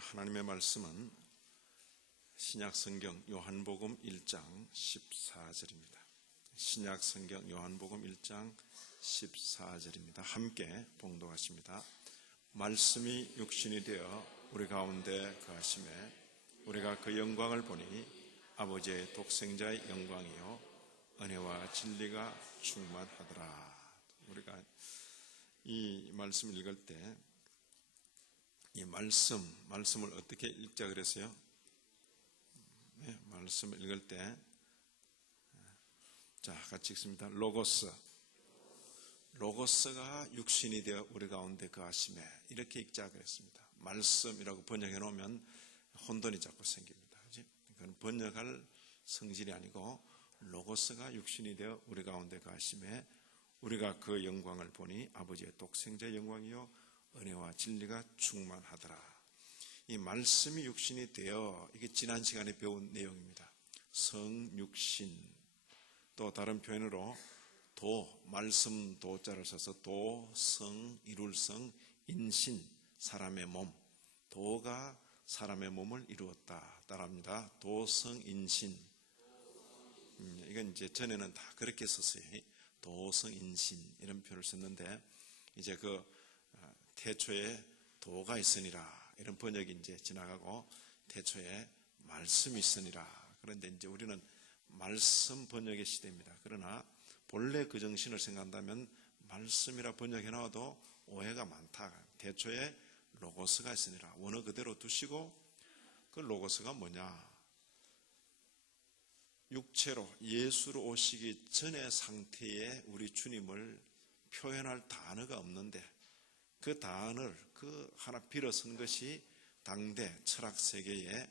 하나님의 말씀은 신약성경 요한복음 1장 14절입니다. 신약성경 요한복음 1장 14절입니다. 함께 봉독하십니다. 말씀이 육신이 되어 우리 가운데 거하심에 우리가 그 영광을 보니 아버지의 독생자의 영광이요 은혜와 진리가 충만하더라. 우리가 이 말씀을 읽을 때 이 말씀을 어떻게 읽자 그랬어요? 네, 말씀을 읽을 때, 자, 같이 읽습니다. 로고스가 육신이 되어 우리 가운데 거하심에 이렇게 읽자 그랬습니다. 말씀이라고 번역해 놓으면 혼돈이 자꾸 생깁니다. 그렇지? 그건 번역할 성질이 아니고 로고스가 육신이 되어 우리 가운데 거하심에 우리가 그 영광을 보니 아버지의 독생자의 영광이요 은혜와 진리가 충만하더라. 이 말씀이 육신이 되어, 이게 지난 시간에 배운 내용입니다. 성육신, 또 다른 표현으로 말씀 도자를 써서 성, 이룰 성, 인신, 사람의 몸, 도가 사람의 몸을 이루었다. 따라합니다. 도성인신. 이건 이제 전에는 다 그렇게 썼어요. 도성인신 이런 표현을 썼는데, 이제 태초에 도가 있으니라 이런 번역이 이제 지나가고 태초에 말씀이 있으니라. 그런데 이제 우리는 말씀 번역의 시대입니다. 그러나 본래 그 정신을 생각한다면 말씀이라 번역해 놔도 오해가 많다. 태초에 로고스가 있으니라 원어 그대로 두시고, 그 로고스가 뭐냐? 육체로 예수로 오시기 전의 상태에 우리 주님을 표현할 단어가 없는데, 그 단어를 하나 빌어쓴 것이 당대 철학 세계의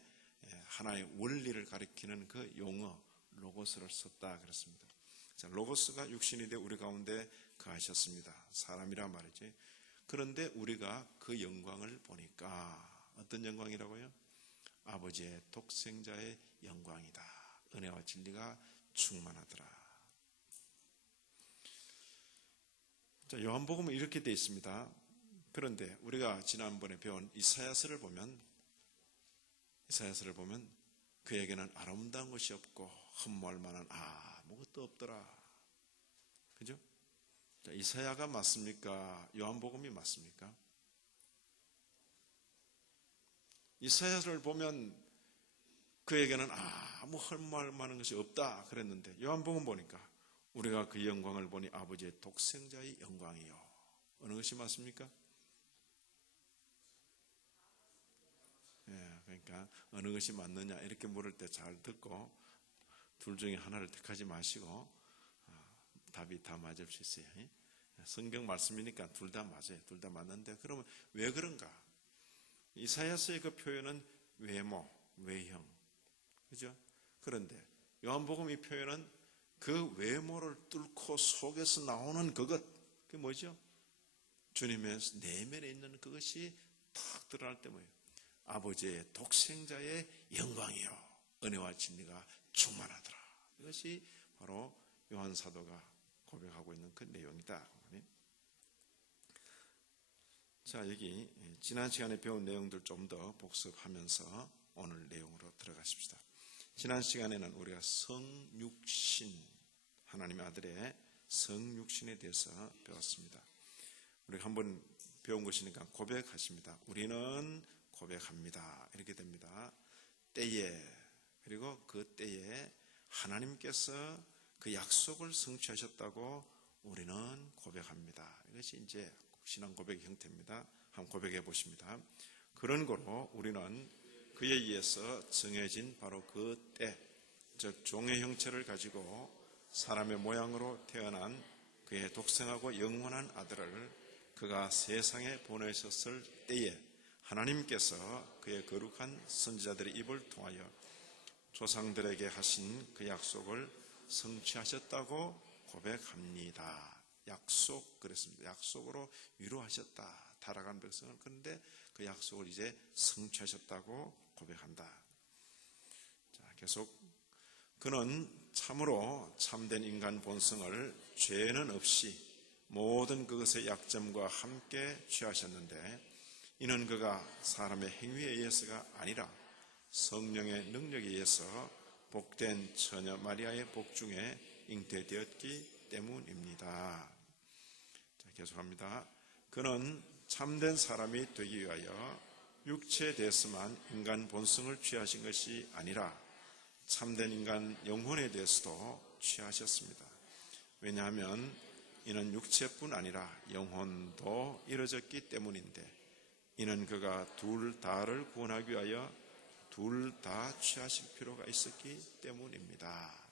하나의 원리를 가리키는 그 용어 로고스를 썼다 그랬습니다. 자, 로고스가 육신이 되어 우리 가운데 거하셨습니다. 사람이라 말이지. 그런데 우리가 그 영광을 보니까 어떤 영광이라고요? 아버지의 독생자의 영광이다. 은혜와 진리가 충만하더라. 자, 요한복음은 이렇게 되어 있습니다. 그런데 우리가 지난번에 배운 이사야서를 보면 그에게는 아름다운 것이 없고 흠모할 만한 아무것도 없더라. 그죠? 자, 이사야가 맞습니까? 요한복음이 맞습니까? 이사야서를 보면 그에게는 아무 흠모할 만한 것이 없다 그랬는데, 요한복음 보니까 우리가 그 영광을 보니 아버지의 독생자의 영광이요. 어느 것이 맞습니까? 그러니까 어느 것이 맞느냐 이렇게 물을 때 잘 듣고 둘 중에 하나를 택하지 마시고 답이 다 맞을 수 있어요. 성경 말씀이니까 둘 다 맞아요. 둘 다 맞는데, 그러면 왜 그런가? 이사야서의 그 표현은 외모, 외형, 그죠? 그런데 요한복음 이 표현은 그 외모를 뚫고 속에서 나오는 그게 뭐죠? 주님의 내면에 있는 그것이 탁 드러날 때 뭐예요? 아버지의 독생자의 영광이요 은혜와 진리가 충만하더라. 이것이 바로 요한 사도가 고백하고 있는 그 내용이다. 자, 여기 지난 시간에 배운 내용들 좀 더 복습하면서 오늘 내용으로 들어가십시다. 지난 시간에는 우리가 성육신, 하나님의 아들의 성육신에 대해서 배웠습니다. 우리가 한번 배운 것이니까 고백하십니다. 우리는 고백합니다. 이렇게 됩니다. 때에, 그리고 그 때에 하나님께서 그 약속을 성취하셨다고 우리는 고백합니다. 이것이 이제 신앙 고백의 형태입니다. 한번 고백해 보십니다. 그런 거로 우리는 그에 의해서 정해진 바로 그 때, 즉 종의 형체를 가지고 사람의 모양으로 태어난 그의 독생하고 영원한 아들을 그가 세상에 보내셨을 때에 하나님께서 그의 거룩한 선지자들의 입을 통하여 조상들에게 하신 그 약속을 성취하셨다고 고백합니다. 약속 그랬습니다. 약속으로 위로하셨다. 타락한 백성을. 그런데 그 약속을 이제 성취하셨다고 고백한다. 자, 계속 그는 참으로 참된 인간 본성을 죄는 없이 모든 그것의 약점과 함께 취하셨는데 이는 그가 사람의 행위에 의해서가 아니라 성령의 능력에 의해서 복된 처녀 마리아의 복중에 잉태되었기 때문입니다. 자, 계속합니다. 그는 참된 사람이 되기 위하여 육체에 대해서만 인간 본성을 취하신 것이 아니라 참된 인간 영혼에 대해서도 취하셨습니다. 왜냐하면 이는 육체뿐 아니라 영혼도 이루어졌기 때문인데, 이는 그가 둘 다를 구원하기 위하여 둘 다 취하실 필요가 있었기 때문입니다.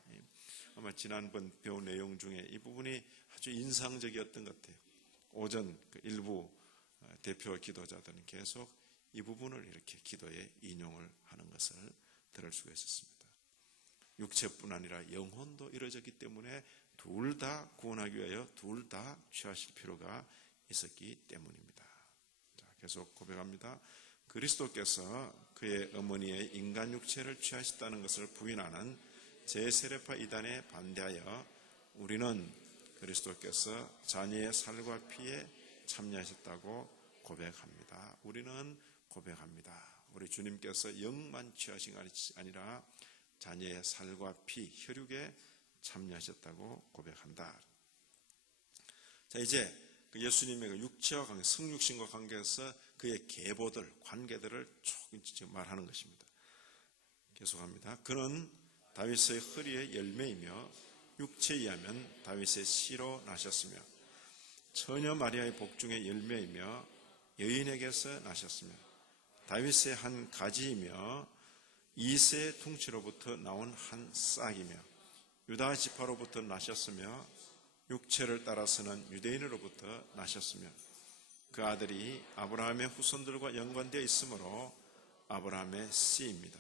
아마 지난번 배운 내용 중에 이 부분이 아주 인상적이었던 것 같아요. 오전 일부 대표 기도자들은 계속 이 부분을 이렇게 기도에 인용을 하는 것을 들을 수가 있었습니다. 육체뿐 아니라 영혼도 이루어졌기 때문에 둘 다 구원하기 위하여 둘 다 취하실 필요가 있었기 때문입니다. 자, 계속 고백합니다. 그리스도께서 그의 어머니의 인간 육체를 취하셨다는 것을 부인하는 제세례파 이단에 반대하여 우리는 그리스도께서 자녀의 살과 피에 참여하셨다고 고백합니다. 우리는 고백합니다. 우리 주님께서 영만 취하신 것이 아니라 자녀의 살과 피, 혈육에 참여하셨다고 고백한다. 자, 이제 그 예수님의 육체와 관계, 성육신과 관계에서 그의 계보들, 관계들을 쭉 말하는 것입니다. 계속합니다. 그는 다윗의 허리의 열매이며 육체에 의하면 다윗의 씨로 나셨으며 처녀 마리아의 복중의 열매이며 여인에게서 나셨으며 다윗의 한 가지이며 이새의 퉁치로부터 나온 한 싹이며 유다 지파로부터 나셨으며 육체를 따라서는 유대인으로부터 나셨으며 그 아들이 아브라함의 후손들과 연관되어 있으므로 아브라함의 씨입니다.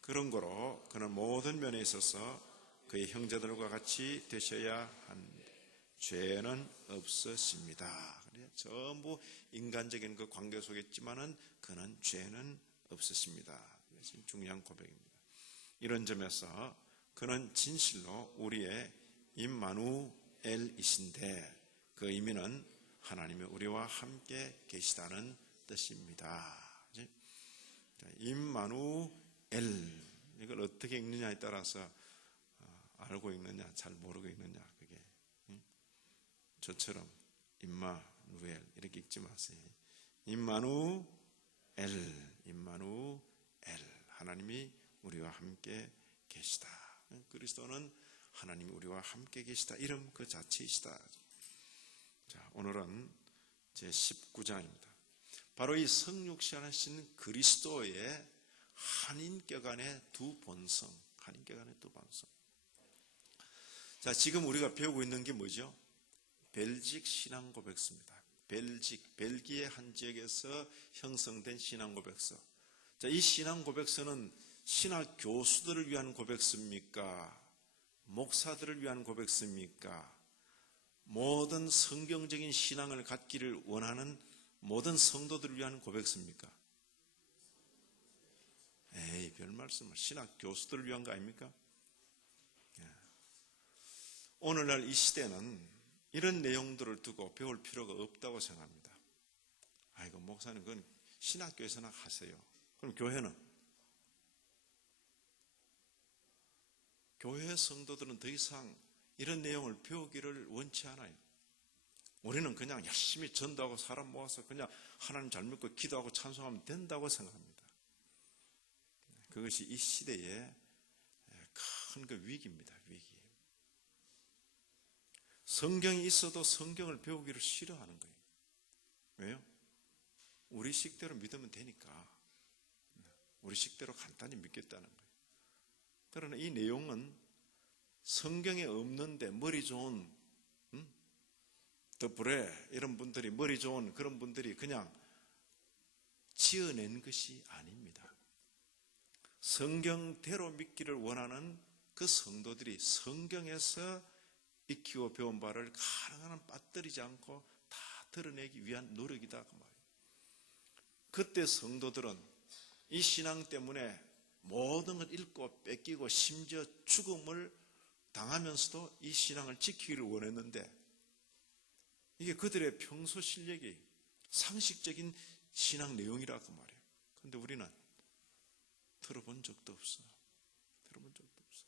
그런 거로 그는 모든 면에 있어서 그의 형제들과 같이 되셔야 한데 죄는 없으십니다. 전부 인간적인 그 관계 속에 있지만은 그는 죄는 없으십니다. 이것이 중요한 고백입니다. 이런 점에서 그는 진실로 우리의 임마누엘이신데 그 의미는 하나님이 우리와 함께 계시다는 뜻입니다. 임마누엘, 이걸 어떻게 읽느냐에 따라서 알고 읽느냐 잘 모르고 읽느냐, 그게 저처럼 임마누엘 이렇게 읽지 마세요. 임마누엘, 하나님이 우리와 함께 계시다. 그리스도는 하나님이 우리와 함께 계시다, 이름 그 자체이시다. 자, 오늘은 제 19장입니다. 바로 이 성육신하신 그리스도의 한인격 안의 두 본성, 한인격 안의 두 본성. 자, 지금 우리가 배우고 있는 게 뭐죠? 벨직 신앙 고백서입니다. 벨기에 한 지역에서 형성된 신앙 고백서. 자, 이 신앙 고백서는 신학 교수들을 위한 고백서입니까? 목사들을 위한 고백서입니까? 모든 성경적인 신앙을 갖기를 원하는 모든 성도들을 위한 고백서입니까? 에이, 별 말씀을. 신학 교수들을 위한 거 아닙니까? 오늘날 이 시대는 이런 내용들을 두고 배울 필요가 없다고 생각합니다. 아이고, 목사님, 그건 신학교에서나 하세요. 그럼 교회는? 교회 성도들은 더 이상 이런 내용을 배우기를 원치 않아요. 우리는 그냥 열심히 전도하고 사람 모아서 그냥 하나님 잘 믿고 기도하고 찬송하면 된다고 생각합니다. 그것이 이 시대의 큰 그 위기입니다. 위기. 성경이 있어도 성경을 배우기를 싫어하는 거예요. 왜요? 우리 식대로 믿으면 되니까. 우리 식대로 간단히 믿겠다는 거예요. 그러나 이 내용은 성경에 없는데 머리 좋은 더 브레 이런 분들이, 머리 좋은 그런 분들이 그냥 지어낸 것이 아닙니다. 성경대로 믿기를 원하는 그 성도들이 성경에서 익히고 배운 바를 가능한 한 빠뜨리지 않고 다 드러내기 위한 노력이다, 그 말이에요. 그때 성도들은 이 신앙 때문에 모든 걸 잃고 뺏기고 심지어 죽음을 당하면서도 이 신앙을 지키기를 원했는데, 이게 그들의 평소 실력이, 상식적인 신앙 내용이라 그 말이에요. 그런데 우리는 들어본 적도 없어. 들어본 적도 없어.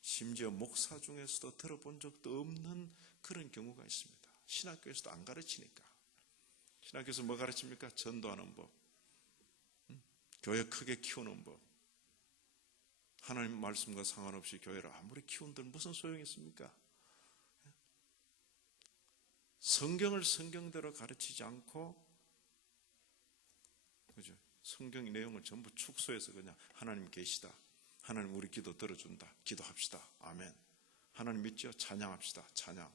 심지어 목사 중에서도 들어본 적도 없는 그런 경우가 있습니다. 신학교에서도 안 가르치니까. 신학교에서 뭐 가르칩니까? 전도하는 법, 교회 크게 키우는 법. 하나님 말씀과 상관없이 교회를 아무리 키운들 무슨 소용이 있습니까? 성경을 성경대로 가르치지 않고, 그죠? 성경 내용을 전부 축소해서 그냥 하나님 계시다. 하나님 우리 기도 들어준다. 기도합시다. 아멘. 하나님 믿죠? 찬양합시다. 찬양.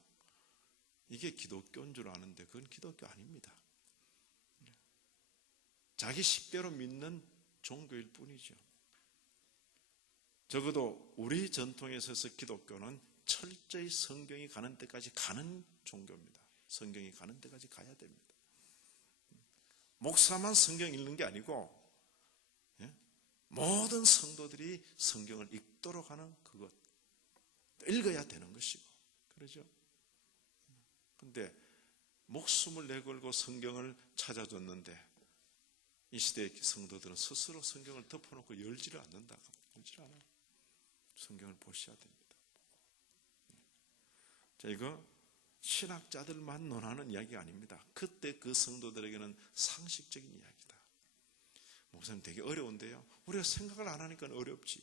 이게 기독교인 줄 아는데 그건 기독교 아닙니다. 자기 식대로 믿는 종교일 뿐이죠. 적어도 우리 전통에 있어서 기독교는 철저히 성경이 가는 데까지 가는 종교입니다. 성경이 가는 데까지 가야 됩니다. 목사만 성경 읽는 게 아니고 모든 성도들이 성경을 읽도록 하는 그것, 읽어야 되는 것이고, 그러죠? 근데 목숨을 내걸고 성경을 찾아줬는데 이 시대의 성도들은 스스로 성경을 덮어놓고 열지를 않는다. 열지를 않아요. 성경을 보셔야 됩니다. 자, 이거 신학자들만 논하는 이야기가 아닙니다. 그때 그 성도들에게는 상식적인 이야기다. 목사님 되게 어려운데요. 우리가 생각을 안 하니까 어렵지.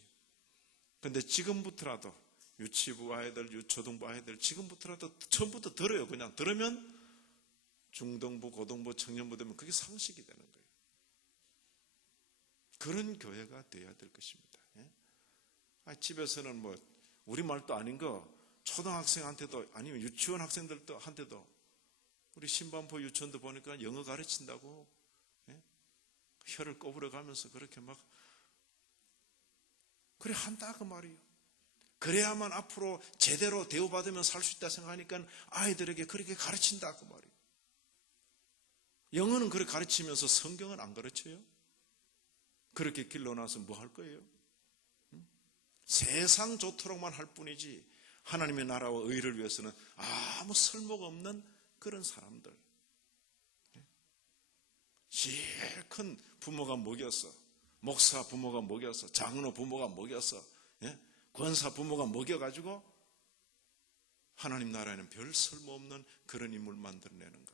그런데 지금부터라도 유치부 아이들, 초등부 아이들 지금부터라도 처음부터 들어요. 그냥 들으면 중등부, 고등부, 청년부 되면 그게 상식이 되는 거예요. 그런 교회가 되어야 될 것입니다. 집에서는 뭐 우리말도 아닌 거 초등학생한테도 아니면 유치원 학생들한테도 우리 신반포 유치원도 보니까 영어 가르친다고 혀를 꼬부려 가면서 그렇게 막 그래 한다 그 말이에요. 그래야만 앞으로 제대로 대우받으면 살 수 있다 생각하니까 아이들에게 그렇게 가르친다 그 말이에요. 영어는 그렇게 가르치면서 성경은 안 가르쳐요? 그렇게 길러놔서 뭐 할 거예요? 세상 좋도록만 할 뿐이지 하나님의 나라와 의를 위해서는 아무 쓸모가 없는 그런 사람들. 제일 큰 부모가 먹였어. 목사 부모가 먹였어. 장로 부모가 먹였어. 권사 부모가 먹여가지고 하나님 나라에는 별 쓸모없는 그런 인물 만들어내는 것.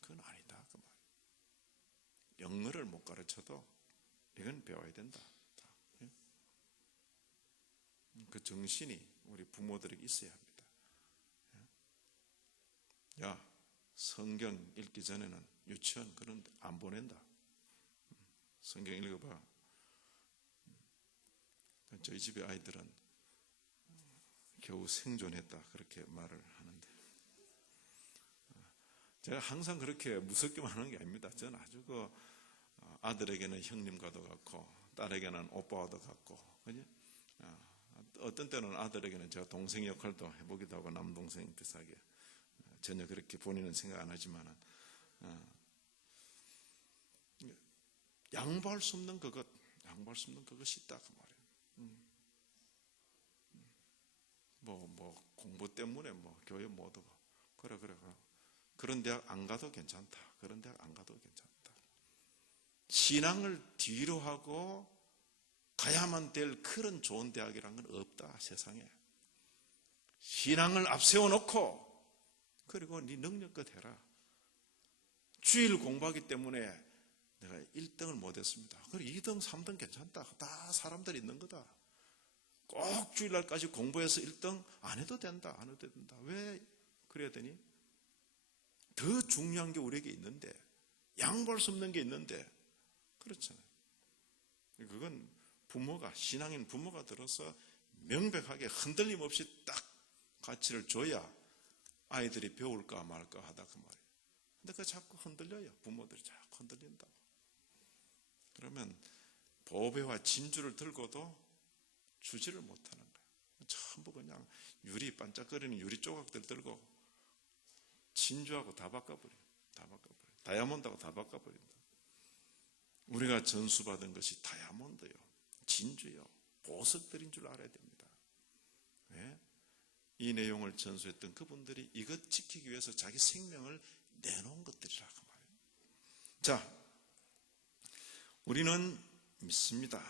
그건 아니다 그 말. 영어를 못 가르쳐도 이건 배워야 된다. 그 정신이 우리 부모들에게 있어야 합니다. 야, 성경 읽기 전에는 유치원 그런 데 안 보낸다. 성경 읽어봐. 저희 집의 아이들은 겨우 생존했다 그렇게 말을 하는데 제가 항상 그렇게 무섭게만 하는 게 아닙니다. 저는 아주 그 아들에게는 형님과도 같고 딸에게는 오빠와도 같고 그죠? 어떤 때는 아들에게는 제가 동생 역할도 해보기도 하고 남동생 비슷하게 전혀 그렇게 본인은 생각 안 하지만은 양보할 수 없는 그것이 있다 그 말이에요. 뭐 공부 때문에 뭐 교회 못 오고 그래 그런 대학 안 가도 괜찮다. 그런 대학 안 가도 괜찮다. 신앙을 뒤로 하고 가야만 될 그런 좋은 대학이란 건 없다 세상에. 신앙을 앞세워 놓고 그리고 네 능력껏 해라. 주일 공부하기 때문에 내가 1등을 못했습니다. 그래 2등 3등 괜찮다. 다 사람들이 있는 거다. 꼭 주일날까지 공부해서 1등 안 해도 된다. 안 해도 된다. 왜 그래야 되니? 더 중요한 게 우리에게 있는데 양보할 수 없는 게 있는데 그렇잖아요. 그건 부모가 신앙인 부모가 들어서 명백하게 흔들림 없이 딱 가치를 줘야 아이들이 배울까 말까 하다 그 말이에요. 근데 그거 자꾸 흔들려요. 부모들이 자꾸 흔들린다고. 그러면 보배와 진주를 들고도 주지를 못하는 거예요. 전부 그냥 유리 반짝거리는 유리 조각들 들고 진주하고 다 바꿔버려요. 다이아몬드하고 다 바꿔버린다. 우리가 전수받은 것이 다이아몬드요, 진주요, 보석들인 줄 알아야 됩니다. 왜? 이 내용을 전수했던 그분들이 이것 지키기 위해서 자기 생명을 내놓은 것들이라고 말해요. 자, 우리는 믿습니다.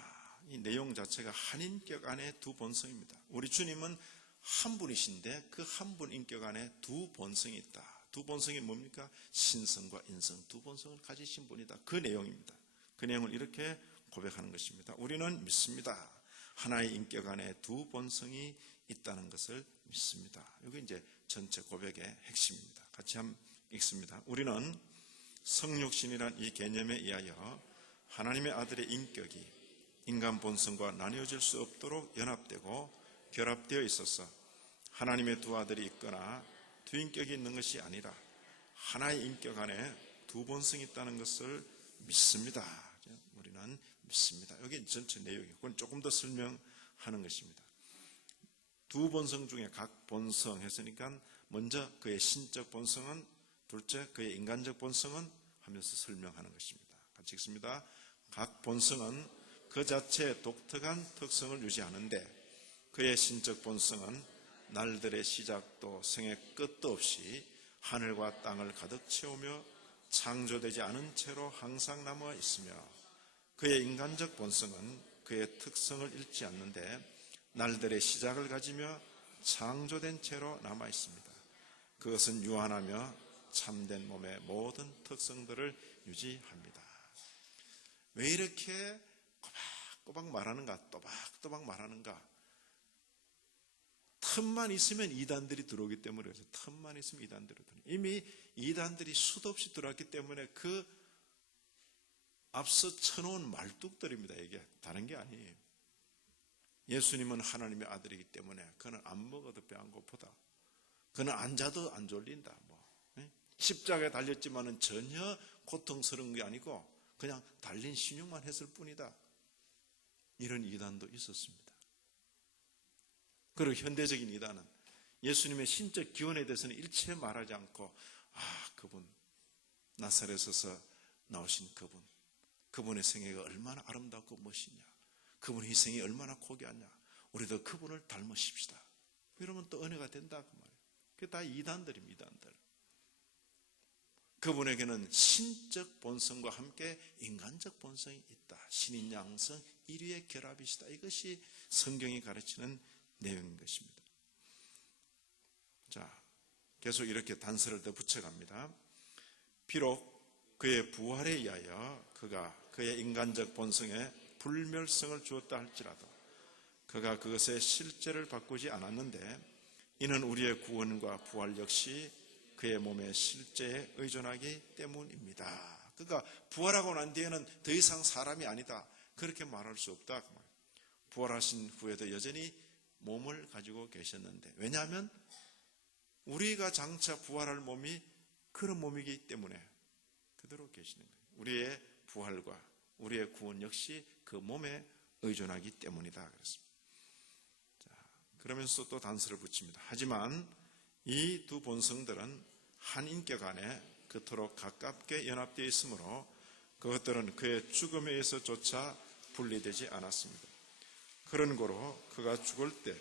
이 내용 자체가 한 인격 안에 두 본성입니다. 우리 주님은 한 분이신데 그 한 분 인격 안에 두 본성이 있다. 두 본성이 뭡니까? 신성과 인성 두 본성을 가지신 분이다. 그 내용입니다. 그 내용을 이렇게 고백하는 것입니다. 우리는 믿습니다. 하나의 인격 안에 두 본성이 있다는 것을 믿습니다. 이게 이제 전체 고백의 핵심입니다. 같이 한번 읽습니다. 우리는 성육신이란 이 개념에 의하여 하나님의 아들의 인격이 인간 본성과 나뉘어질 수 없도록 연합되고 결합되어 있어서 하나님의 두 아들이 있거나 두 인격이 있는 것이 아니라 하나의 인격 안에 두 본성이 있다는 것을 믿습니다. 우리는 믿습니다. 여기 전체 내용이고 그건 조금 더 설명하는 것입니다. 두 본성 중에 각 본성 했으니까 먼저 그의 신적 본성은, 둘째 그의 인간적 본성은 하면서 설명하는 것입니다. 같이 읽습니다. 각 본성은 그 자체의 독특한 특성을 유지하는데 그의 신적 본성은 날들의 시작도 생의 끝도 없이 하늘과 땅을 가득 채우며 창조되지 않은 채로 항상 남아 있으며 그의 인간적 본성은 그의 특성을 잃지 않는데 날들의 시작을 가지며 창조된 채로 남아 있습니다. 그것은 유한하며 참된 몸의 모든 특성들을 유지합니다. 왜 이렇게 꼬박꼬박 말하는가? 또박또박 말하는가? 틈만 있으면 이단들이 들어오기 때문에 그래서 틈만 있으면 이단들이 들어오기 때문에 이미 이단들이 수도 없이 들어왔기 때문에 그 앞서 쳐놓은 말뚝들입니다. 이게 다른 게 아니에요. 예수님은 하나님의 아들이기 때문에 그는 안 먹어도 배 안 고프다. 그는 앉아도 안 졸린다. 십자가에 달렸지만은 전혀 고통스러운 게 아니고 그냥 달린 신용만 했을 뿐이다. 이런 이단도 있었습니다. 그리고 현대적인 이단은 예수님의 신적 기원에 대해서는 일체 말하지 않고 그분 나사렛에서 나오신 그분의 생애가 얼마나 아름답고 멋있냐, 그분의 희생이 얼마나 고귀하냐, 우리도 그분을 닮으십시다. 이러면 또 은혜가 된다 그 말이에요. 그게 다 이단들입니다. 이단들. 그분에게는 신적 본성과 함께 인간적 본성이 있다. 신인 양성 일위의 결합이시다. 이것이 성경이 가르치는 내용인 것입니다. 자, 계속 이렇게 단서를 더 붙여갑니다. 비록 그의 부활에 의하여 그가 그의 인간적 본성에 불멸성을 주었다 할지라도 그가 그것의 실제를 바꾸지 않았는데 이는 우리의 구원과 부활 역시 그의 몸의 실제에 의존하기 때문입니다. 그가 부활하고 난 뒤에는 더 이상 사람이 아니다. 그렇게 말할 수 없다. 부활하신 후에도 여전히 몸을 가지고 계셨는데, 왜냐하면 우리가 장차 부활할 몸이 그런 몸이기 때문에 그대로 계시는 거예요. 우리의 부활과 우리의 구원 역시 그 몸에 의존하기 때문이다 그랬습니다. 자, 그러면서 또 단서를 붙입니다. 하지만 이 두 본성들은 한 인격 안에 그토록 가깝게 연합되어 있으므로 그것들은 그의 죽음에 의해서조차 분리되지 않았습니다. 그런 고로 그가 죽을 때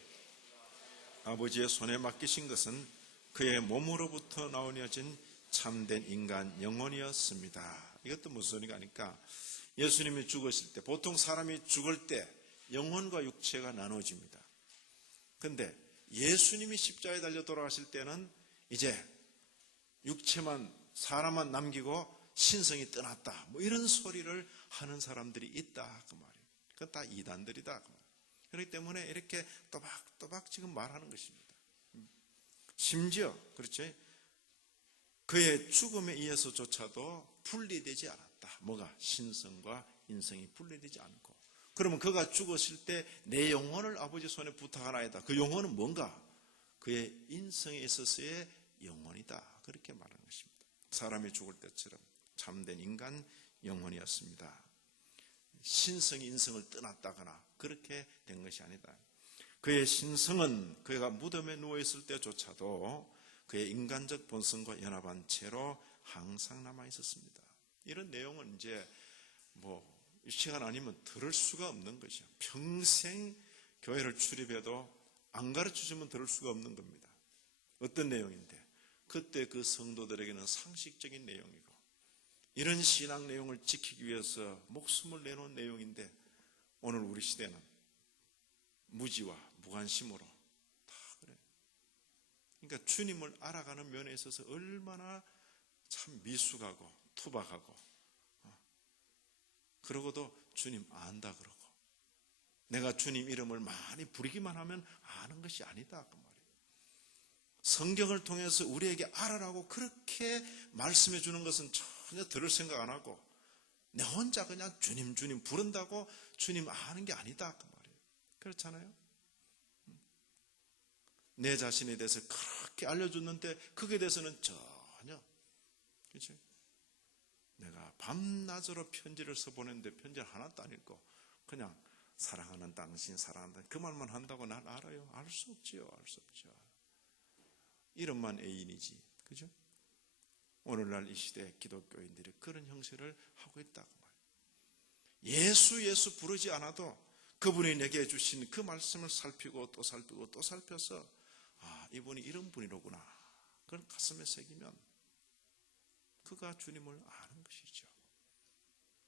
아버지의 손에 맡기신 것은 그의 몸으로부터 나오어진 참된 인간 영혼이었습니다. 이것도 무슨 소리가 아니까 예수님이 죽으실 때, 보통 사람이 죽을 때 영혼과 육체가 나눠집니다. 그런데 예수님이 십자가에 달려 돌아가실 때는 이제 육체만, 사람만 남기고 신성이 떠났다. 이런 소리를 하는 사람들이 있다. 그 말이에요. 그건 다 이단들이다. 그 말이에요. 그렇기 때문에 이렇게 또박또박 지금 말하는 것입니다. 심지어, 그렇죠? 그의 죽음에 의해서조차도 분리되지 않았다. 뭐가? 신성과 인성이 분리되지 않고. 그러면 그가 죽었을 때 내 영혼을 아버지 손에 부탁하나이다. 그 영혼은 뭔가? 그의 인성에 있어서의 영혼이다. 그렇게 말하는 것입니다. 사람이 죽을 때처럼 참된 인간 영혼이었습니다. 신성이 인성을 떠났다거나 그렇게 된 것이 아니다. 그의 신성은 그가 무덤에 누워있을 때조차도 그의 인간적 본성과 연합한 채로 항상 남아있었습니다. 이런 내용은 이제 이 시간 아니면 들을 수가 없는 것이죠. 평생 교회를 출입해도 안 가르쳐주면 들을 수가 없는 겁니다. 어떤 내용인데? 그때 그 성도들에게는 상식적인 내용이고 이런 신앙 내용을 지키기 위해서 목숨을 내놓은 내용인데 오늘 우리 시대는 무지와 무관심으로 다 그래요. 그러니까 주님을 알아가는 면에 있어서 얼마나 참 미숙하고 투박하고 그러고도 주님 안다 그러고 내가 주님 이름을 많이 부르기만 하면 아는 것이 아니다 그 말이에요. 성경을 통해서 우리에게 알아라고 그렇게 말씀해 주는 것은 전혀 들을 생각 안 하고 내 혼자 그냥 주님 주님 부른다고 주님 아는 게 아니다 그 말이에요. 그렇잖아요. 내 자신에 대해서 그렇게 알려줬는데 그게 대해서는 전혀 그렇죠? 내가 밤낮으로 편지를 써보냈는데 편지를 하나도 안 읽고 그냥 사랑하는 당신 사랑한다 그 말만 한다고 난 알아요? 알 수 없지요. 알 수 없죠. 이름만 애인이지 그죠? 오늘날 이 시대 기독교인들이 그런 형식을 하고 있다고 말이에요. 예수 부르지 않아도 그분이 내게 주신 그 말씀을 살피고 또 살피고 또 살펴서 이분이 이런 분이로구나 그걸 가슴에 새기면 그가 주님을 아는 것이죠.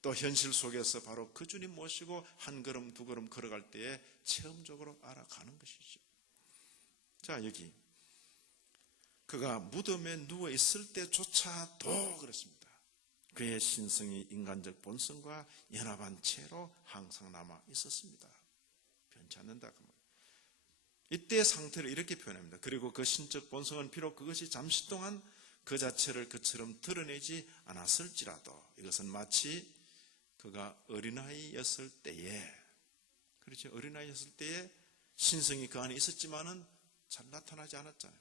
또 현실 속에서 바로 그 주님 모시고 한 걸음 두 걸음 걸어갈 때에 체험적으로 알아가는 것이죠. 자, 여기 그가 무덤에 누워있을 때조차도 그렇습니다. 그의 신성이 인간적 본성과 연합한 채로 항상 남아 있었습니다. 변치 않는다. 이때의 상태를 이렇게 표현합니다. 그리고 그 신적 본성은 비록 그것이 잠시 동안 그 자체를 그처럼 드러내지 않았을지라도 이것은 마치 그가 어린아이였을 때에 그렇죠. 어린아이였을 때에 신성이 그 안에 있었지만은 잘 나타나지 않았잖아요.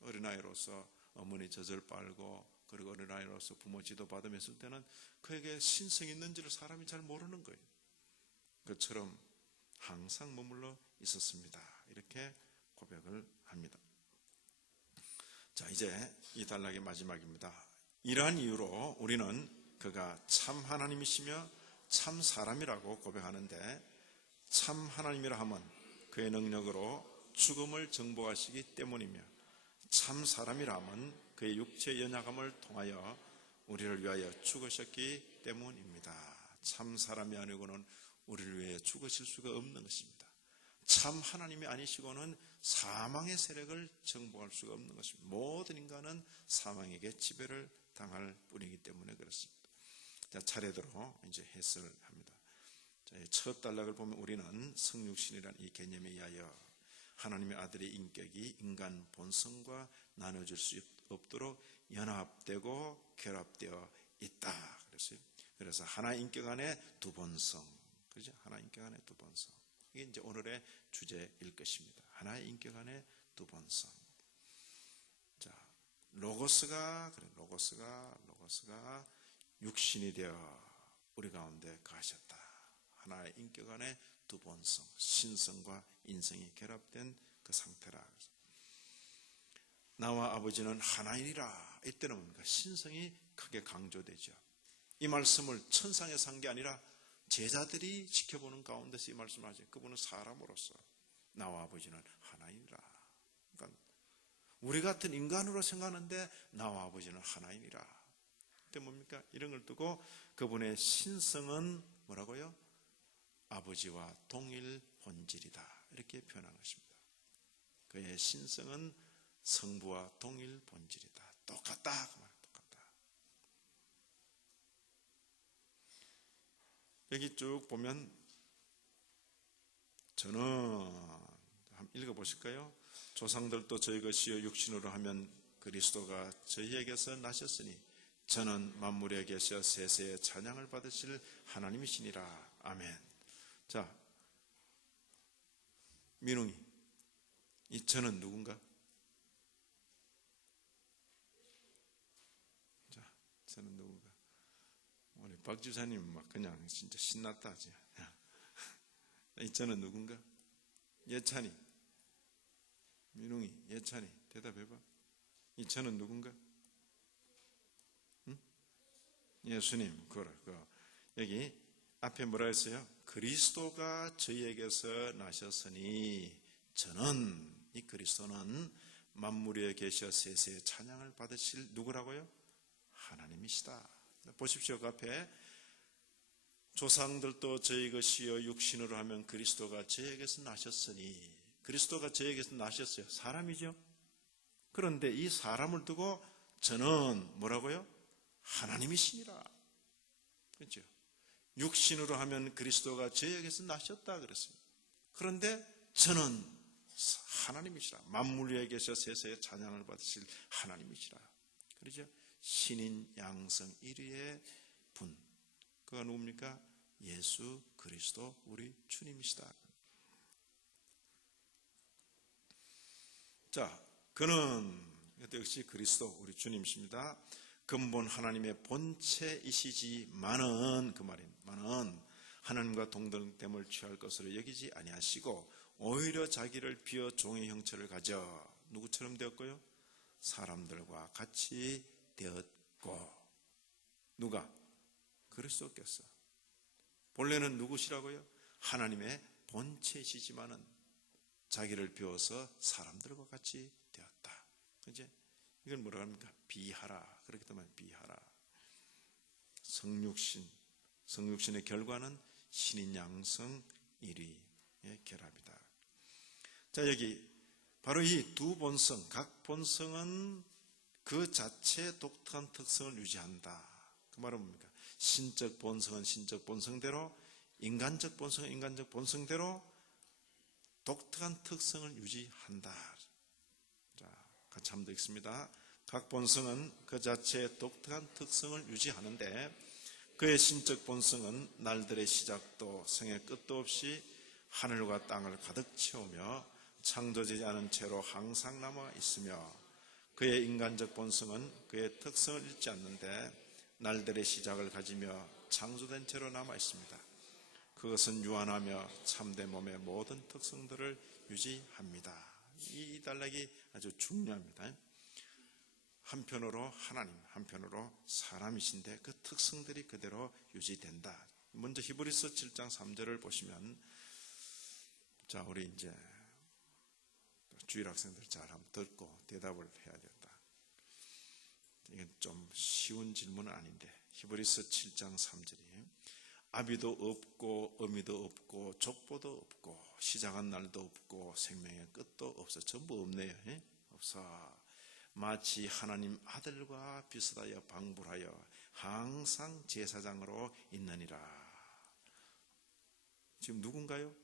어린아이로서 어머니 젖을 빨고 그리고 어린아이로서 부모 지도 받으며 있을 때는 그에게 신성이 있는지를 사람이 잘 모르는 거예요. 그처럼 항상 머물러 있었습니다. 이렇게 고백을 합니다. 자, 이제 이 단락의 마지막입니다. 이러한 이유로 우리는 그가 참 하나님이시며 참 사람이라고 고백하는데 참 하나님이라 하면 그의 능력으로 죽음을 정복하시기 때문이며 참 사람이라 하면 그의 육체 연약함을 통하여 우리를 위하여 죽으셨기 때문입니다. 참 사람이 아니고는 우리를 위해 죽으실 수가 없는 것입니다. 참 하나님이 아니시고는 사망의 세력을 정복할 수가 없는 것입니다. 모든 인간은 사망에게 지배를 당할 뿐이기 때문에 그렇습니다. 자, 차례대로 이제 해석을 합니다. 자, 첫 단락을 보면 우리는 성육신이라는 이 개념에 의하여 하나님의 아들의 인격이 인간 본성과 나눠질 수 없도록 연합되고 결합되어 있다. 그래서 하나의 인격 안에 두 본성, 그렇죠? 하나의 인격 안에 두 본성. 이게 이제 오늘의 주제일 것입니다. 하나의 인격 안에 두 본성. 자, 로고스가 육신이 되어 우리 가운데 가셨다. 하나의 인격 안에 두 본성, 신성과 인성이 결합된 그 상태라. 나와 아버지는 하나이니라. 이때는 뭡니까? 신성이 크게 강조되죠. 이 말씀을 천상에서 한 게 아니라 제자들이 지켜보는 가운데서 이 말씀을 하죠. 그분은 사람으로서 나와 아버지는 하나이니라. 그러니까 우리 같은 인간으로 생각하는데 나와 아버지는 하나이니라. 그때 뭡니까? 이런 걸 두고 그분의 신성은 뭐라고요? 아버지와 동일 본질이다. 이렇게 표현한 것입니다. 그의 신성은 성부와 동일 본질이다. 똑같다. 똑같다. 여기 쭉 보면 저는 한번 읽어보실까요? 조상들도 저희 것이요 육신으로 하면 그리스도가 저희에게서 나셨으니 저는 만물에 계셔 세세의 찬양을 받으실 하나님이시니라. 아멘. 자, 민웅이, 이 저는 누군가? 자, 저는 누군가? 우리 박 지사님 막 그냥 진짜 신났다 하지. 이 저는 누군가? 예찬이, 민웅이, 예찬이, 대답해봐. 이 저는 누군가? 응? 예수님, 그래. 여기 앞에 뭐라 했어요? 그리스도가 저희에게서 나셨으니 저는, 이 그리스도는 만물 위에 계셔 세세의 찬양을 받으실 누구라고요? 하나님이시다. 보십시오. 그 앞에 조상들도 저희 것이요 육신으로 하면 그리스도가 저에게서 나셨으니, 그리스도가 저에게서 나셨어요. 사람이죠. 그런데 이 사람을 두고 저는 뭐라고요? 하나님이시니라. 그렇죠? 육신으로 하면 그리스도가 저에게서 나셨다 그랬습니다. 그런데 저는 하나님이시라. 만물 위에 계셔 세세의 찬양을 받으실 하나님이시라. 그렇죠? 신인 양성 1위의 분. 그가 누굽니까? 예수 그리스도 우리 주님이시다. 자, 그는 역시 그리스도 우리 주님이십니다. 근본 하나님의 본체이시지만은, 그 말은 하나님과 동등됨을 취할 것으로 여기지 아니하시고 오히려 자기를 비어 종의 형체를 가져 누구처럼 되었고요? 사람들과 같이 되었고. 누가? 그리스도께서. 본래는 누구시라고요? 하나님의 본체이시지만은 자기를 비워서 사람들과 같이 되었다. 이제 이건 뭐라 합니까? 비하라. 그렇기 때문에 비하라. 성육신의 결과는 신인 양성 1위의 결합이다. 자, 여기 바로 이 두 본성, 각 본성은 그 자체의 독특한 특성을 유지한다. 그 말은 뭡니까? 신적 본성은 신적 본성대로, 인간적 본성은 인간적 본성대로 독특한 특성을 유지한다. 자, 같이 한번 더 읽습니다. 각 본성은 그 자체의 독특한 특성을 유지하는데 그의 신적 본성은 날들의 시작도 생의 끝도 없이 하늘과 땅을 가득 채우며 창조되지 않은 채로 항상 남아 있으며, 그의 인간적 본성은 그의 특성을 잃지 않는데 날들의 시작을 가지며 창조된 채로 남아 있습니다. 그것은 유한하며 참된 몸의 모든 특성들을 유지합니다. 이 단락이 아주 중요합니다. 한편으로 하나님, 한편으로 사람이신데 그 특성들이 그대로 유지된다. 먼저 히브리서 7장 3절을 보시면, 자, 우리 이제 주일 학생들 잘 한번 듣고 대답을 해야 된다. 이건 좀 쉬운 질문은 아닌데, 히브리서 7장 3절이 아비도 없고 어미도 없고 족보도 없고 시작한 날도 없고 생명의 끝도 없어. 전부 없네요. 없어. 마치 하나님 아들과 비슷하여 방불하여 항상 제사장으로 있느니라. 지금 누군가요?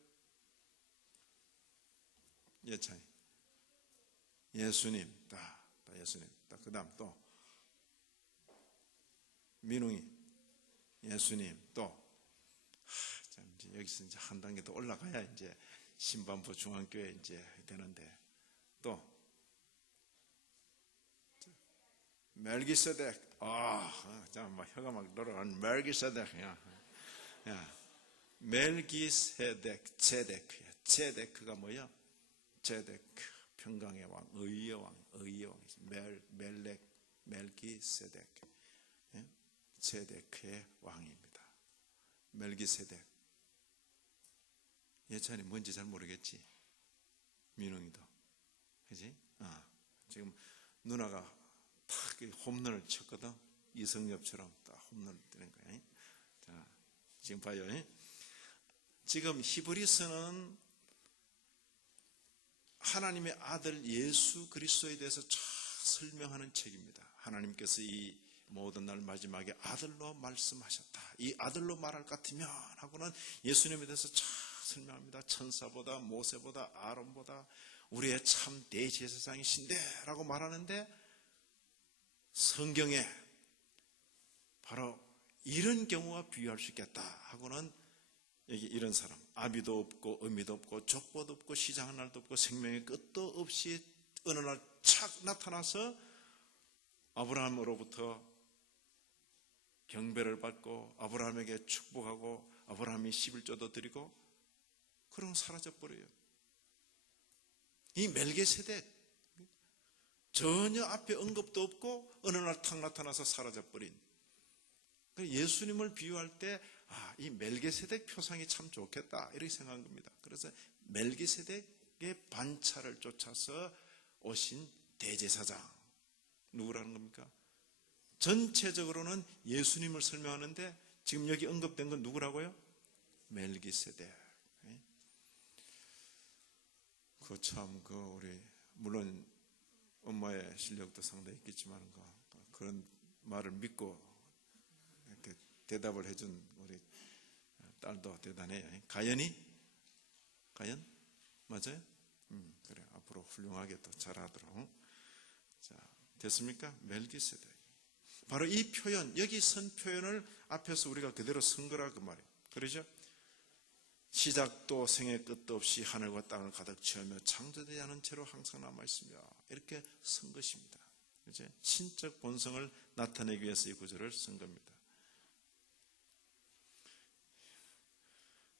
예찬이. 예수님. 예수님. 그 다음 또 민웅이. 예수님. 또 이제 여기서 이제 한 단계 더 올라가야 이제 신반부 중앙교회 이제 되는데, 또 멜기세덱. 잠깐만, 혀가 막 돌아가는 멜기세덱. 멜기세덱, 제데크가 뭐야? 제데크, 평강의 왕, 의의 왕, 멜기세덱, 제데크의 왕입니다. 멜기세덱. 예찬이 뭔지 잘 모르겠지? 민웅이도. 그지? 지금 누나가 탁 홈런을 쳤거든. 이성엽처럼 딱 홈런을 때린 거야. 자, 지금 봐요. 지금 히브리서는 하나님의 아들 예수 그리스도에 대해서 쫙 설명하는 책입니다. 하나님께서 이 모든 날 마지막에 아들로 말씀하셨다. 이 아들로 말할 것 같으면 하고는 예수님에 대해서 쫙 설명합니다. 천사보다 모세보다 아론보다 우리의 참 대제사장이신데 라고 말하는데, 성경에 바로 이런 경우와 비유할 수 있겠다 하고는 여기 이런 사람, 아비도 없고 어미도 없고 족보도 없고 시작한 날도 없고 생명의 끝도 없이 어느 날 착 나타나서 아브라함으로부터 경배를 받고 아브라함에게 축복하고 아브라함이 11조도 드리고 그러고 사라져버려요. 이 멜기세덱 전혀 앞에 언급도 없고 어느 날 탁 나타나서 사라져버린, 예수님을 비유할 때 이 멜기세덱 표상이 참 좋겠다 이렇게 생각한 겁니다. 그래서 멜기세덱의 반차를 쫓아서 오신 대제사장, 누구라는 겁니까? 전체적으로는 예수님을 설명하는데 지금 여기 언급된 건 누구라고요? 멜기세덱. 우리 물론 엄마의 실력도 상당히 있겠지만 그런 말을 믿고 이렇게 대답을 해준 우리 딸도 대단해요. 가연? 맞아요? 그래, 앞으로 훌륭하게 또 잘하도록. 자, 됐습니까? 멜기세덱. 바로 이 표현, 여기 선 표현을 앞에서 우리가 그대로 쓴 거라 그 말이에요. 그러죠? 시작도 생의 끝도 없이 하늘과 땅을 가득 채우며 창조되지 않은 채로 항상 남아있으며 이렇게 쓴 것입니다. 이제 신적 본성을 나타내기 위해서 이 구절을 쓴 겁니다.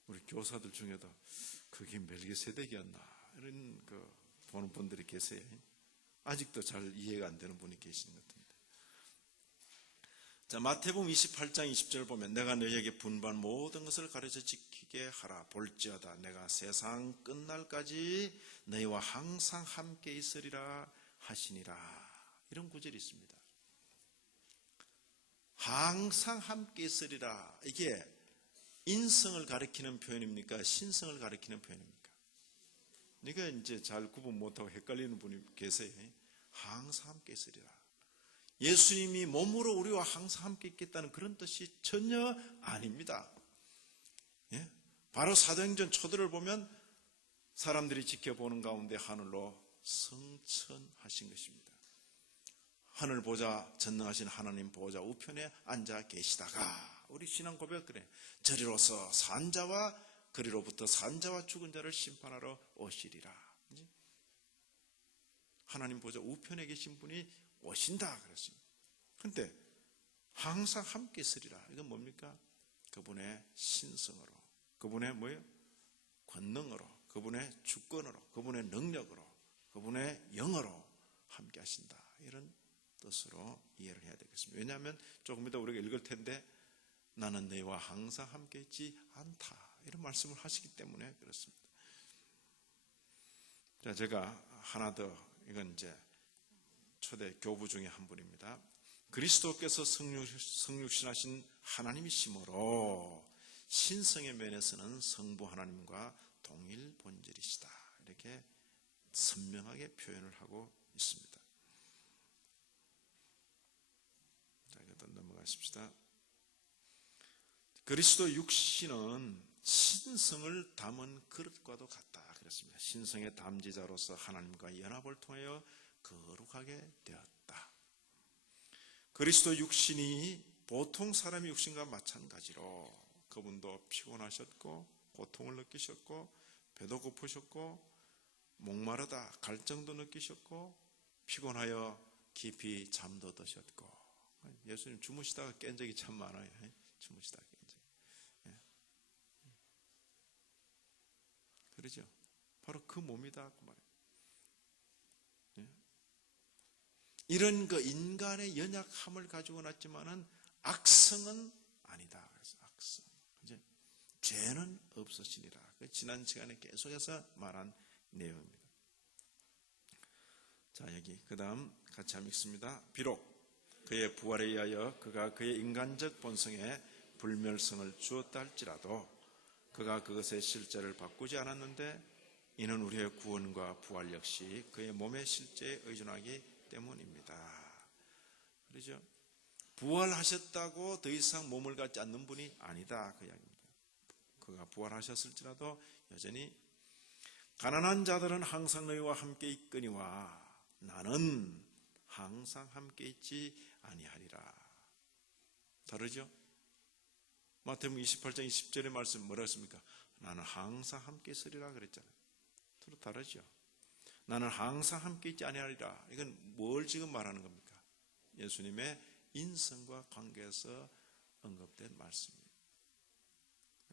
우리 교사들 중에도 그게 멜기세덱이었나 이런 보는 분들이 계세요. 아직도 잘 이해가 안 되는 분이 계시는 것 같은데. 자, 마태복음 28장 20절 보면 내가 너희에게 분부한 모든 것을 가르쳐 지키게 하라. 볼지어다 내가 세상 끝날까지 너희와 항상 함께 있으리라 하시니라. 이런 구절이 있습니다. 항상 함께 있으리라. 이게 인성을 가리키는 표현입니까? 신성을 가리키는 표현입니까? 이거 이제 잘 구분 못하고 헷갈리는 분이 계세요. 항상 함께 있으리라. 예수님이 몸으로 우리와 항상 함께 있겠다는 그런 뜻이 전혀 아닙니다. 예? 바로 사도행전 초들을 보면 사람들이 지켜보는 가운데 하늘로 승천하신 것입니다. 하늘 보좌 전능하신 하나님 보좌 우편에 앉아 계시다가 우리 신앙 고백 그래. 저리로서 산자와 그리로부터 산자와 죽은 자를 심판하러 오시리라. 하나님 보좌 우편에 계신 분이 오신다 그랬습니다. 그런데 항상 함께 있으리라. 이건 뭡니까? 그분의 신성으로, 그분의 권능으로, 그분의 주권으로, 그분의 능력으로, 그분의 영어로 함께 하신다. 이런 뜻으로 이해를 해야 되겠습니다. 왜냐하면 조금 이따 우리가 읽을 텐데 나는 너희와 항상 함께 있지 않다. 이런 말씀을 하시기 때문에 그렇습니다. 자, 제가 하나 더, 이건 이제 초대 교부 중에 한 분입니다. 그리스도께서 성육신하신 하나님이시므로 신성의 면에서는 성부 하나님과 동일 본질이시다. 이렇게 선명하게 표현을 하고 있습니다. 자, 이것도 넘어가십시다. 그리스도 육신은 신성을 담은 그릇과도 같다. 그랬습니다. 신성의 담지자로서 하나님과 연합을 통하여 거룩하게 되었다. 그리스도 육신이 보통 사람의 육신과 마찬가지로 그분도 피곤하셨고 고통을 느끼셨고 배도 고프셨고 목마르다 갈증도 느끼셨고 피곤하여 깊이 잠도 드셨고 예수님 주무시다가 깬 적이 참 많아요. 주무시다가 깬 적이. 그러죠. 바로 그 몸이다 그 말이에요. 이런 인간의 연약함을 가지고 났지만은 악성은 아니다. 그래서 악성. 이제 죄는 없으시니라. 지난 시간에 계속해서 말한 내용입니다. 자, 여기 그다음 같이 한번 읽습니다. 비록 그의 부활에 의하여 그가 그의 인간적 본성에 불멸성을 주었다 할지라도 그가 그것의 실제를 바꾸지 않았는데 이는 우리의 구원과 부활 역시 그의 몸의 실제에 의존하기 때문입니다. 그렇죠? 부활하셨다고 더 이상 몸을 갖지 않는 분이 아니다 그 이야기입니다. 그가 부활하셨을지라도 여전히 가난한 자들은 항상 너희와 함께 있거니와 나는 항상 함께 있지 아니하리라. 다르죠? 마태복음 28장 20절의 말씀 뭐라 했습니까? 나는 항상 함께 있으리라 그랬잖아요. 서로 다르죠? 나는 항상 함께 있지 아니하리라. 이건 뭘 지금 말하는 겁니까? 예수님의 인성과 관계에서 언급된 말씀입니다.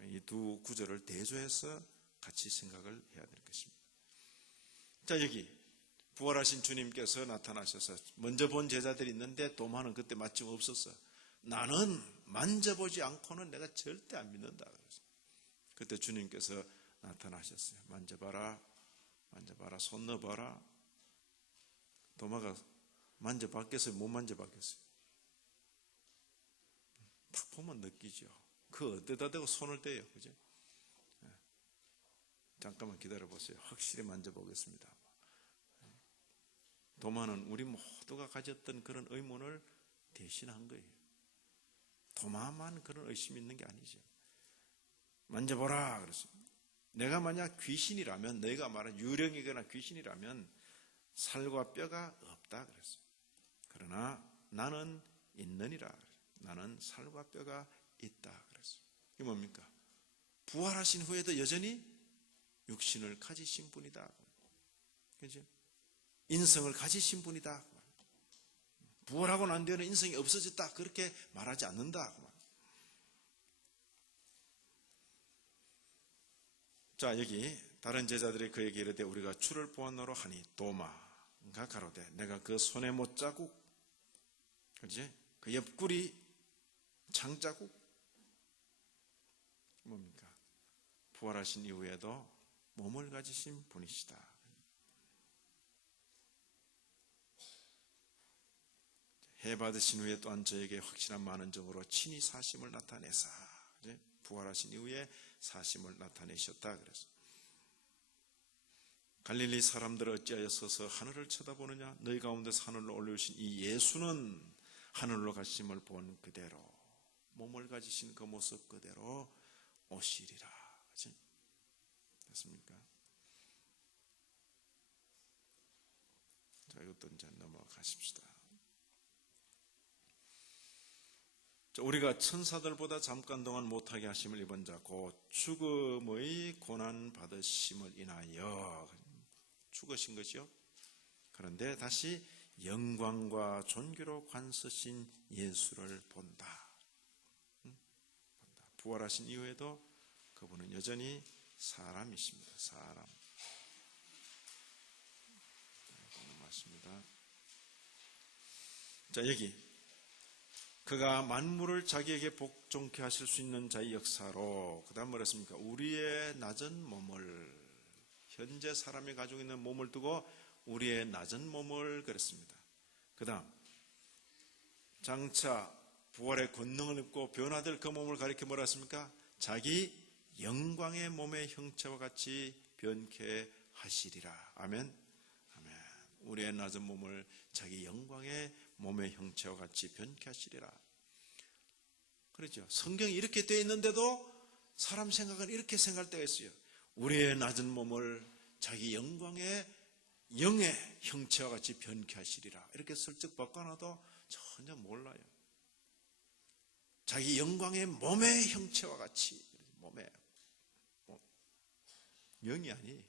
이 두 구절을 대조해서 같이 생각을 해야 될 것입니다. 자, 여기 부활하신 주님께서 나타나셔서 먼저 본 제자들이 있는데 도마는 그때 마침 없었어. 나는 만져보지 않고는 내가 절대 안 믿는다. 그래서 그때 주님께서 나타나셨어요. 만져봐라. 만져봐라. 손 넣어봐라. 도마가 만져봤겠어요? 못 만져봤겠어요? 보면 느끼죠. 그 어디다 대고 손을 대요, 그죠? 잠깐만 기다려 보세요. 확실히 만져보겠습니다. 도마는 우리 모두가 가졌던 그런 의문을 대신한 거예요. 도마만 그런 의심이 있는 게 아니죠. 만져보라 그랬습니다. 내가 만약 귀신이라면, 너희가 말한 유령이거나 귀신이라면 살과 뼈가 없다 그랬어요. 그러나 나는 있느니라. 나는 살과 뼈가 있다 그랬어요. 이게 뭡니까? 부활하신 후에도 여전히 육신을 가지신 분이다. 그죠? 인성을 가지신 분이다. 부활하고 난 뒤에는 인성이 없어졌다. 그렇게 말하지 않는다. 자, 여기 다른 제자들이 그에게 이르되 우리가 주를 보았노라 하니 도마가 가로되 내가 그 손에 못자국, 그지? 그 옆구리 창자국, 뭡니까? 부활하신 이후에도 몸을 가지신 분이시다. 해 받으신 후에 또한 저에게 확실한 많은 정으로 친히 사심을 나타내사, 그지? 부활하신 이후에 사심을 나타내셨다 그랬어. 갈릴리 사람들은 어찌하여 서서 하늘을 쳐다보느냐? 너희 가운데서 하늘로 올려오신 이 예수는 하늘로 가심을 본 그대로, 몸을 가지신 그 모습 그대로 오시리라. 그치? 됐습니까? 자, 이것도 이제 넘어가십시다. 자, 우리가 천사들보다 잠깐 동안 못하게 하심을 입은 자 곧 죽음의 고난 받으심을 인하여 죽으신 것이요. 그런데 다시 영광과 존귀로 관서신 예수를 본다. 부활하신 이후에도 그분은 여전히 사람이십니다. 사람. 맞습니다. 자, 여기 그가 만물을 자기에게 복종케 하실 수 있는 자의 역사로, 그 다음 뭐라 했습니까? 우리의 낮은 몸을, 현재 사람이 가지고 있는 몸을 두고 우리의 낮은 몸을 그랬습니다. 그 다음 장차 부활의 권능을 입고 변화될 그 몸을 가리켜 뭐라 했습니까? 자기 영광의 몸의 형체와 같이 변케 하시리라. 아멘. 아멘. 우리의 낮은 몸을 자기 영광의 몸의 형체와 같이 변케 하시리라. 그렇죠. 성경이 이렇게 되어 있는데도 사람 생각은 이렇게 생각할 때가 있어요. 우리의 낮은 몸을 자기 영광의 영의 형체와 같이 변케 하시리라. 이렇게 슬쩍 바꿔놔도 전혀 몰라요. 자기 영광의 몸의 형체와 같이, 몸의 영이 아니,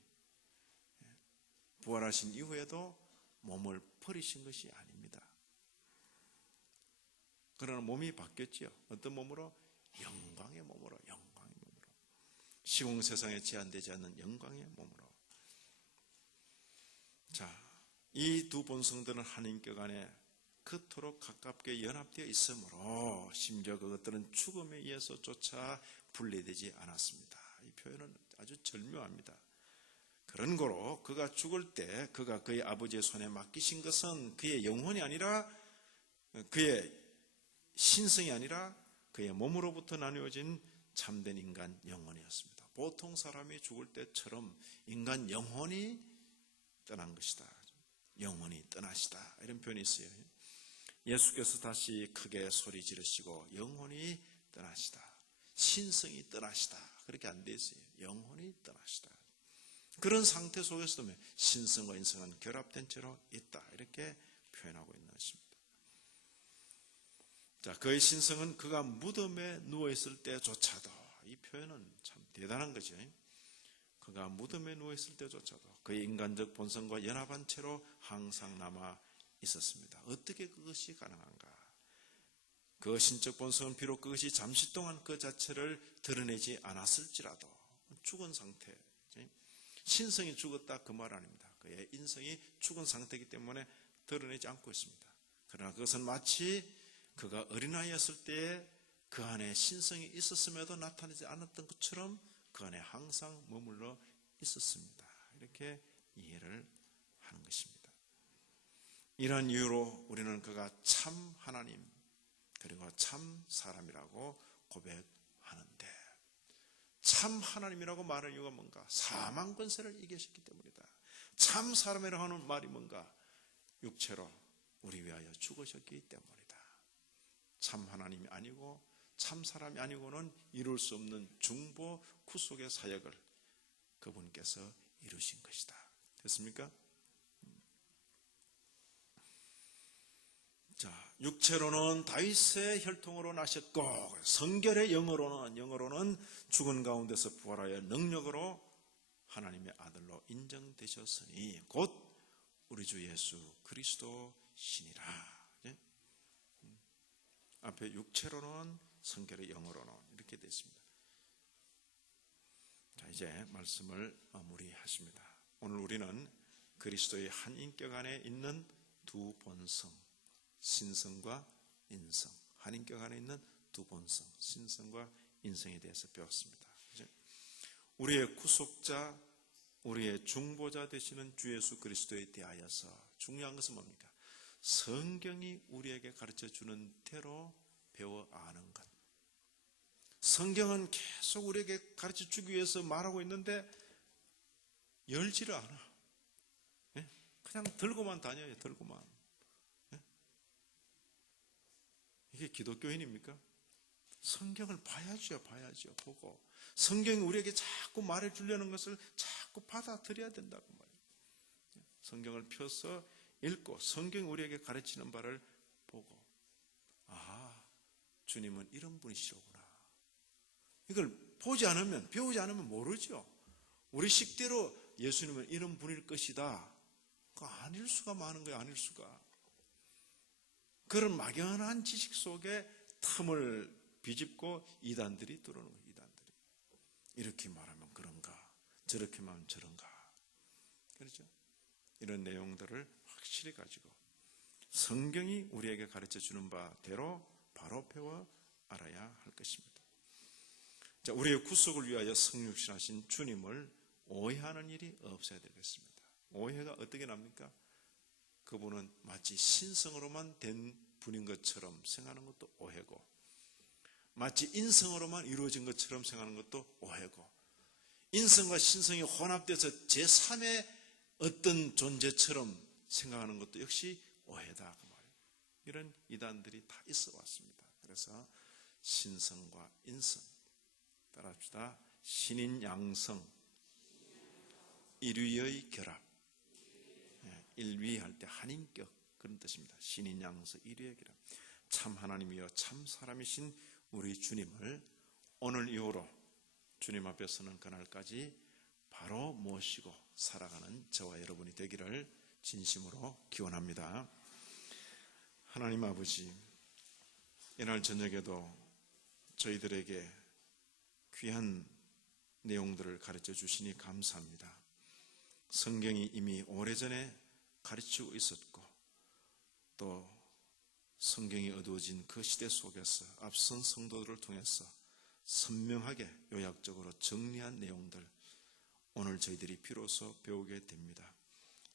부활하신 이후에도 몸을 버리신 것이 아닙니다. 그러나 몸이 바뀌었지요. 어떤 몸으로? 영광의 몸으로, 영광의 몸으로. 시공 세상에 제한되지 않는 영광의 몸으로. 자, 이 두 본성들은 한 인격 안에 그토록 가깝게 연합되어 있으므로 심지어 그것들은 죽음에 의해서조차 분리되지 않았습니다. 이 표현은 아주 절묘합니다. 그런 거로 그가 죽을 때 그가 그의 아버지의 손에 맡기신 것은 그의 영혼이 아니라, 그의 신성이 아니라 그의 몸으로부터 나누어진 참된 인간 영혼이었습니다. 보통 사람이 죽을 때처럼 인간 영혼이 떠난 것이다. 영혼이 떠나시다. 이런 표현이 있어요. 예수께서 다시 크게 소리 지르시고 영혼이 떠나시다. 신성이 떠나시다. 그렇게 안 돼 있어요. 영혼이 떠나시다. 그런 상태 속에서도 신성과 인성은 결합된 채로 있다. 이렇게 표현하고 있는 것입니다. 자, 그의 신성은 그가 무덤에 누워있을 때조차도, 이 표현은 참 대단한 거죠. 그가 무덤에 누워있을 때조차도 그의 인간적 본성과 연합한 채로 항상 남아 있었습니다. 어떻게 그것이 가능한가? 그 신적 본성은 비록 그것이 잠시 동안 그 자체를 드러내지 않았을지라도 죽은 상태, 신성이 죽었다 그 말 아닙니다. 그의 인성이 죽은 상태이기 때문에 드러내지 않고 있습니다. 그러나 그것은 마치 그가 어린아이였을 때에 그 안에 신성이 있었음에도 나타나지 않았던 것처럼 그 안에 항상 머물러 있었습니다. 이렇게 이해를 하는 것입니다. 이러한 이유로 우리는 그가 참 하나님 그리고 참 사람이라고 고백하는데, 참 하나님이라고 말하는 이유가 뭔가? 사망 권세를 이기셨기 때문이다. 참 사람이라고 하는 말이 뭔가? 육체로 우리 위하여 죽으셨기 때문이다. 참 하나님이 아니고 참 사람이 아니고는 이룰 수 없는 중보 구속의 사역을 그분께서 이루신 것이다. 됐습니까? 자, 육체로는 다윗의 혈통으로 나셨고 성결의 영으로는 죽은 가운데서 부활하여 능력으로 하나님의 아들로 인정되셨으니 곧 우리 주 예수 그리스도시니라. 앞에 육체로는 성결의 영으로는 이렇게 되어 있습니다. 자, 이제 말씀을 마무리하십니다. 오늘 우리는 그리스도의 한 인격 안에 있는 두 본성, 신성과 인성, 한 인격 안에 있는 두 본성, 신성과 인성에 대해서 배웠습니다. 우리의 구속자, 우리의 중보자 되시는 주 예수 그리스도에 대하여서 중요한 것은 뭡니까? 성경이 우리에게 가르쳐주는 대로 배워 아는 것. 성경은 계속 우리에게 가르쳐주기 위해서 말하고 있는데 열지를 않아. 그냥 들고만 다녀요. 들고만. 이게 기독교인입니까? 성경을 봐야죠. 보고 성경이 우리에게 자꾸 말해주려는 것을 자꾸 받아들여야 된다고 말이에요. 성경을 펴서 읽고 성경이 우리에게 가르치는 바를 보고, 아, 주님은 이런 분이시구나. 이걸 보지 않으면, 배우지 않으면 모르죠. 우리 식대로 예수님은 이런 분일 것이다. 그거 아닐 수가 많은 거예요. 아닐 수가. 그런 막연한 지식 속에 틈을 비집고 이단들이 들어오는 거예요. 이단들이. 이렇게 말하면 그런가, 저렇게 말하면 저런가. 그렇죠? 이런 내용들을 확실히 가지고 성경이 우리에게 가르쳐주는 바대로 바로 배워 알아야 할 것입니다. 자, 우리의 구속을 위하여 성육신하신 주님을 오해하는 일이 없어야 되겠습니다. 오해가 어떻게 납니까? 그분은 마치 신성으로만 된 분인 것처럼 생각하는 것도 오해고, 마치 인성으로만 이루어진 것처럼 생각하는 것도 오해고, 인성과 신성이 혼합돼서 제3의 어떤 존재처럼 생각하는 것도 역시 오해다. 그 말이에요. 이런 이단들이 다 있어 왔습니다. 그래서 신성과 인성, 따라합시다. 신인 양성, 일위의 결합. 일위할 때 한인격, 그런 뜻입니다. 신인 양성, 일위의 결합. 참 하나님이여 참 사람이신 우리 주님을 오늘 이후로 주님 앞에 서는 그날까지 바로 모시고 살아가는 저와 여러분이 되기를 진심으로 기원합니다. 하나님 아버지, 이날 저녁에도 저희들에게 귀한 내용들을 가르쳐 주시니 감사합니다. 성경이 이미 오래전에 가르치고 있었고, 또 성경이 어두워진 그 시대 속에서 앞선 성도들을 통해서 선명하게 요약적으로 정리한 내용들, 오늘 저희들이 비로소 배우게 됩니다.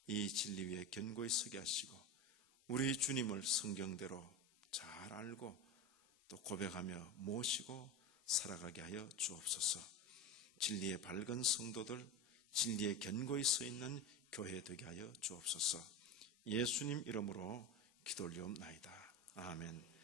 이 진리 위에 견고히 서게 하시고 우리 주님을 성경대로 잘 알고 또 고백하며 모시고 살아가게 하여 주옵소서. 진리의 밝은 성도들, 진리에 견고히 서 있는 교회 되게 하여 주옵소서. 예수님 이름으로 기도 올리옵나이다. 아멘.